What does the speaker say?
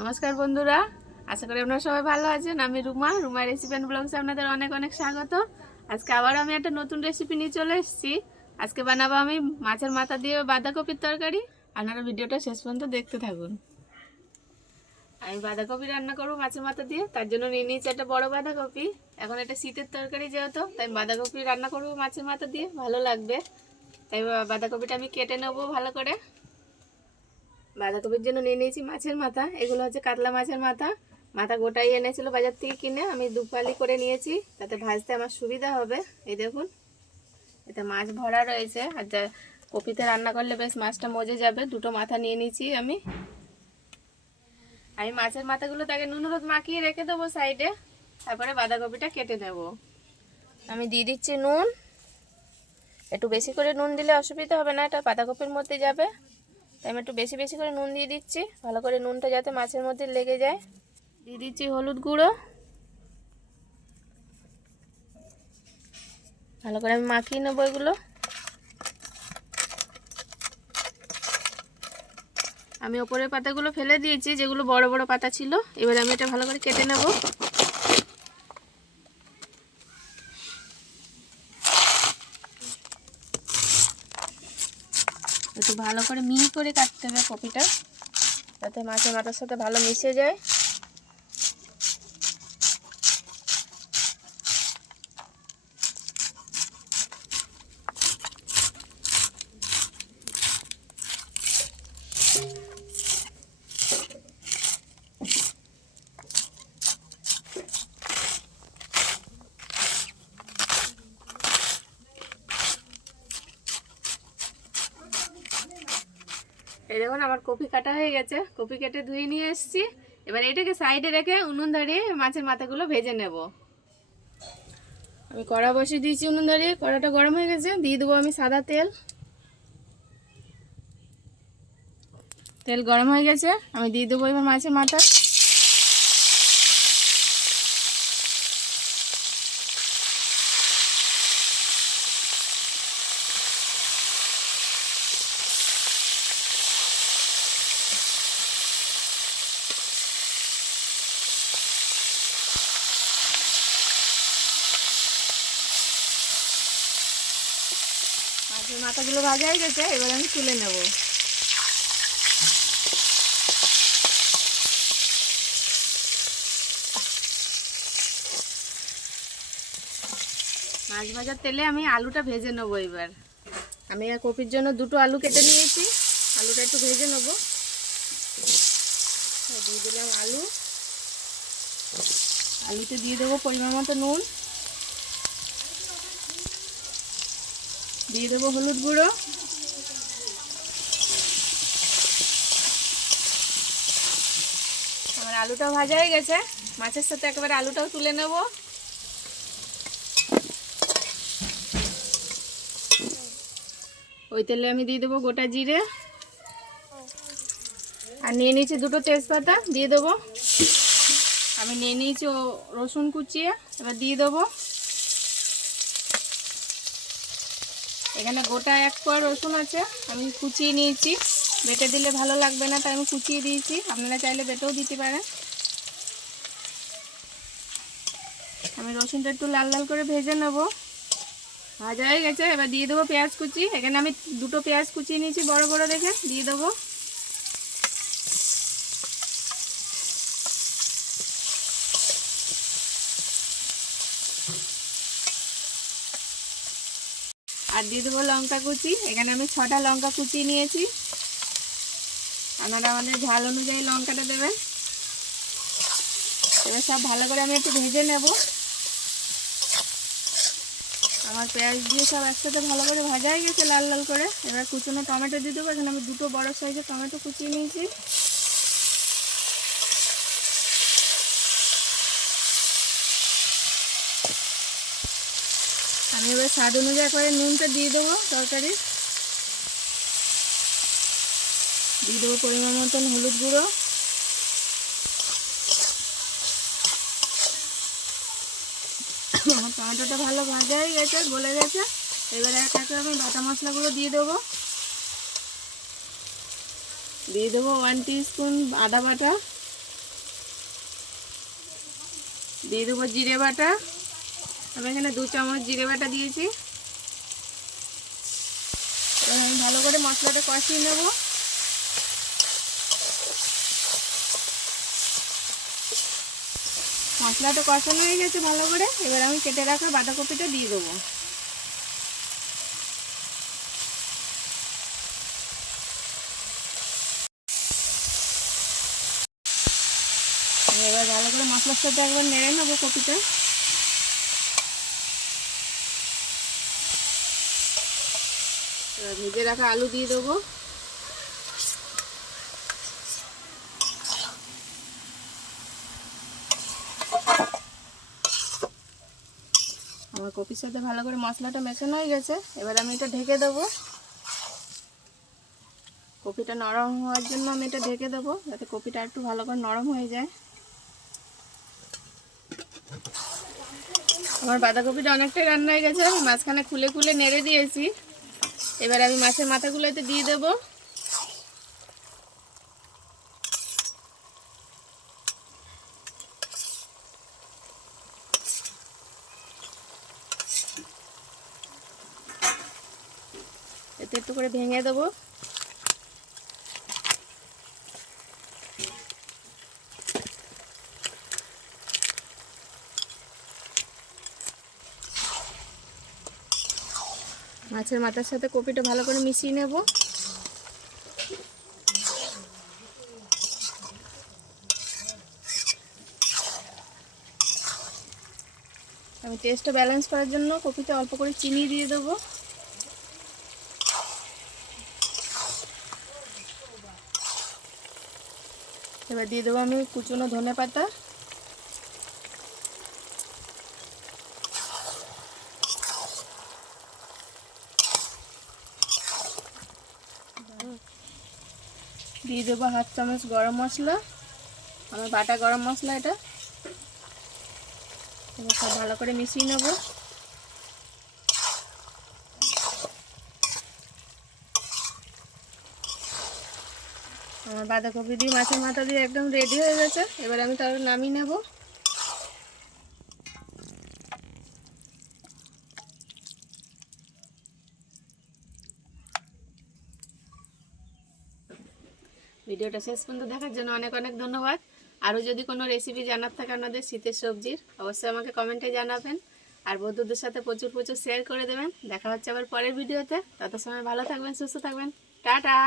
নমস্কার বন্ধুরা, আশা করি আপনারা সবাই ভালো আছেন। আমি রুমা রুমা রেসিপি অ্যান্ড ব্লগসে আপনাদের অনেক অনেক স্বাগত। আজকে আবার আমি একটা নতুন রেসিপি নিয়ে চলে এসেছি। আজকে বানাবো আমি মাছের মাথা দিয়ে বাঁধাকপির তরকারি। আপনারা ভিডিওটা শেষ পর্যন্ত দেখতে থাকুন। আমি বাঁধাকপি রান্না করব মাছের মাথা দিয়ে, তার জন্য নিয়ে নিয়েছি একটা বড় বাঁধাকপি। এখন এটা শীতের তরকারি যেহেতু, তাই বাঁধাকপি রান্না করব মাছের মাথা দিয়ে, ভালো লাগবে। তাই বাঁধাকপিটা আমি কেটে নেব ভালো করে। বাঁধাকপির জন্য নিয়ে নিয়েছি মাছের মাথা। এগুলো হচ্ছে কাতলা মাছের মাথা। মাথা গোটাই এনেছিল বাজার থেকে কিনে, আমি দুপালি করে নিয়েছি। তাতে ভাজতে আমার সুবিধা হবে। এই দেখুন, এতে মাছ ভরা রয়েছে। আর যা কপিতে রান্না করলে বেশ মাছটা মজে যাবে। দুটো মাথা নিয়ে নিয়েছি আমি। আমি মাছের মাথাগুলো তাকে নুন হলুদ মাখিয়ে রেখে দেবো সাইডে। তারপরে বাঁধাকপিটা কেটে দেবো। আমি দিয়ে দিচ্ছি নুন। একটু বেশি করে নুন দিলে অসুবিধা হবে না, এটা বাঁধাকপির মধ্যে যাবে। তাই আমি একটু বেশি বেশি করে নুন দিয়ে দিচ্ছি। ভালো করে নুনটা যাতে মাছের মধ্যে লেগে যায়। দিয়ে দিচ্ছি হলুদ গুঁড়ো। ভালো করে আমি মাখিয়ে নেব এগুলো। আমি ওপরের পাতাগুলো ফেলে দিয়েছি, যেগুলো বড় বড় পাতা ছিল। এবার আমি এটা ভালো করে কেটে নেব। ভালো করে মিহি করে কাটতে হবে কপিটা যাতে মাছের মাথার সাথে ভালো মিশে যায়। এই দেখুন, আমার কপি কাটা হয়ে গেছে। কপি কেটে ধুয়ে নিয়ে এসছি। এবার এটাকে সাইডে রেখে উনুন ধরিয়ে মাছের মাথাগুলো ভেজে নেব। আমি কড়া বসিয়ে দিয়েছি উনুন ধরিয়ে, কড়াটা গরম হয়ে গেছে। দিয়ে দেবো আমি সাদা তেল। তেল গরম হয়ে গেছে। আমি দিয়ে দেবো এবার মাছের মাথা। মাথাগুলো ভাজা হয়ে গেছে এবার আমি তুলে নেব। মাছ ভাজার তেলে আমি আলুটা ভেজে নেব এবার। আমি কপির জন্য দুটো আলু কেটে নিয়েছি, আলুটা একটু ভেজে নেব। দিয়ে দিলাম আলু। আলুতে দিয়ে দেবো পরিমাণ মতো নুন। দিয়ে দেবো হলুদ গুঁড়ো। আমার আলুটা ভাজা হয়ে গেছে। মাছের সাথে একেবারে আলুটাও তুলে নেব। ওই তেলে আমি দিয়ে দেবো গোটা জিরে। আর নিয়ে নিয়েছি দুটো তেজপাতা, দিয়ে দেবো। আমি নিয়ে নিয়েছি ও রসুন কুচিয়ে, এবার দিয়ে দেবো। এখানে গোটা এক কোয়া রসুন আছে, আমি কুচিয়ে নিয়েছি। বেটে দিলে ভালো লাগবে না, তাই আমি কুচিয়ে দিয়েছি। আপনারা চাইলে বেটেও দিতে পারেন। আমি রসুনটা একটু লাল লাল করে ভেজে নেব। ভাজা হয়ে গেছে, এবার দিয়ে দেবো পেঁয়াজ কুচি। এখানে আমি দুটো পেঁয়াজ কুচিয়ে নিয়েছি, বড় বড় দেখে। দিয়ে দেবো। আর দিয়ে দেবো লঙ্কা কুচি। এখানে আমি ছটা লঙ্কা কুচি নিয়েছি। আপনারা আমাদের ঝাল অনুযায়ী লঙ্কাটা দেবেন। এবার সব ভালো করে আমি একটু ভেজে নেব। আমার পেঁয়াজ দিয়ে সব একসাথে ভালো করে ভাজা হয়ে গেছে লাল লাল করে। এবার কুচনো টমেটো দিয়ে দেবো। এখানে আমি দুটো বড় সাইজের টমেটো কুচিয়ে নিয়েছি। আমি এবার স্বাদ অনুযায়ী করে নুনটা দিয়ে দেবো তরকারি দিয়ে দেবো পরিমাণ মতন হলুদ গুঁড়ো। টমেটোটা ভালো ভাজা হয়ে গেছে, গলে গেছে। এবারে এক একে আমি বাটা মশলাগুলো দিয়ে দেবো। দিয়ে দেবো ওয়ান স্পুন আদা বাটা। দিয়ে দেবো জিরে বাটা। আমি এখানে দু চামচ জিরে বাটা দিয়েছি। এবার আমি ভালো করে মশলাটা কষিয়ে নেব। মশলাটা কষানো হয়ে গেছে ভালো করে। এবার আমি কেটে রাখা বাঁধাকপিটা দিয়ে দেবো। এবার ভালো করে মশলার সাথে একবার নেড়ে নেব কপিটা। ভেজে রাখা আলু দিয়ে দেবো। আমার কপির সাথে ভালো করে মশলাটা মেশানো হয়ে গেছে। এবার আমি এটা ঢেকে দেবো। কপিটা নরম হওয়ার জন্য আমি এটা ঢেকে দেবো, যাতে কপিটা একটু ভালো করে নরম হয়ে যায়। আমার বাঁধাকপিটা অনেকটাই রান্না হয়ে গেছে, মাঝখানে খুলে খুলে নেড়ে দিয়েছি। এবার আমি মাছের মাথাগুলো এতে দিয়ে দেব। এতে একটু করে ভেঙে দেবো। মাছের মাথার সাথে কপিটা ভালো করে মিশিয়ে নেব। আমি টেস্টটা ব্যালেন্স করার জন্য কপিতে অল্প করে চিনি দিয়ে দেবো। এবার দিয়ে দেবো আমি কুচনো ধনে পাতা। দিয়ে দেবো হাফ চামচ গরম মশলা, আমার বাটা গরম মশলা এটা। সব ভালো করে মিশিয়ে নেব। আমার বাঁধাকপি দিয়ে মাছের মাথা দিয়ে একদম রেডি হয়ে গেছে। এবার আমি তাহলে নামিয়ে নেব। ভিডিওটা শেষ পর্যন্ত দেখার জন্য অনেক অনেক ধন্যবাদ। আরও যদি কোনো রেসিপি জানার থাকে আপনাদের শীতের সবজির, অবশ্যই আমাকে কমেন্টে জানাবেন। আর বন্ধুদের সাথে প্রচুর প্রচুর শেয়ার করে দেবেন। দেখা হচ্ছে আবার পরের ভিডিওতে। তত সময় ভালো থাকবেন, সুস্থ থাকবেন। টাটা!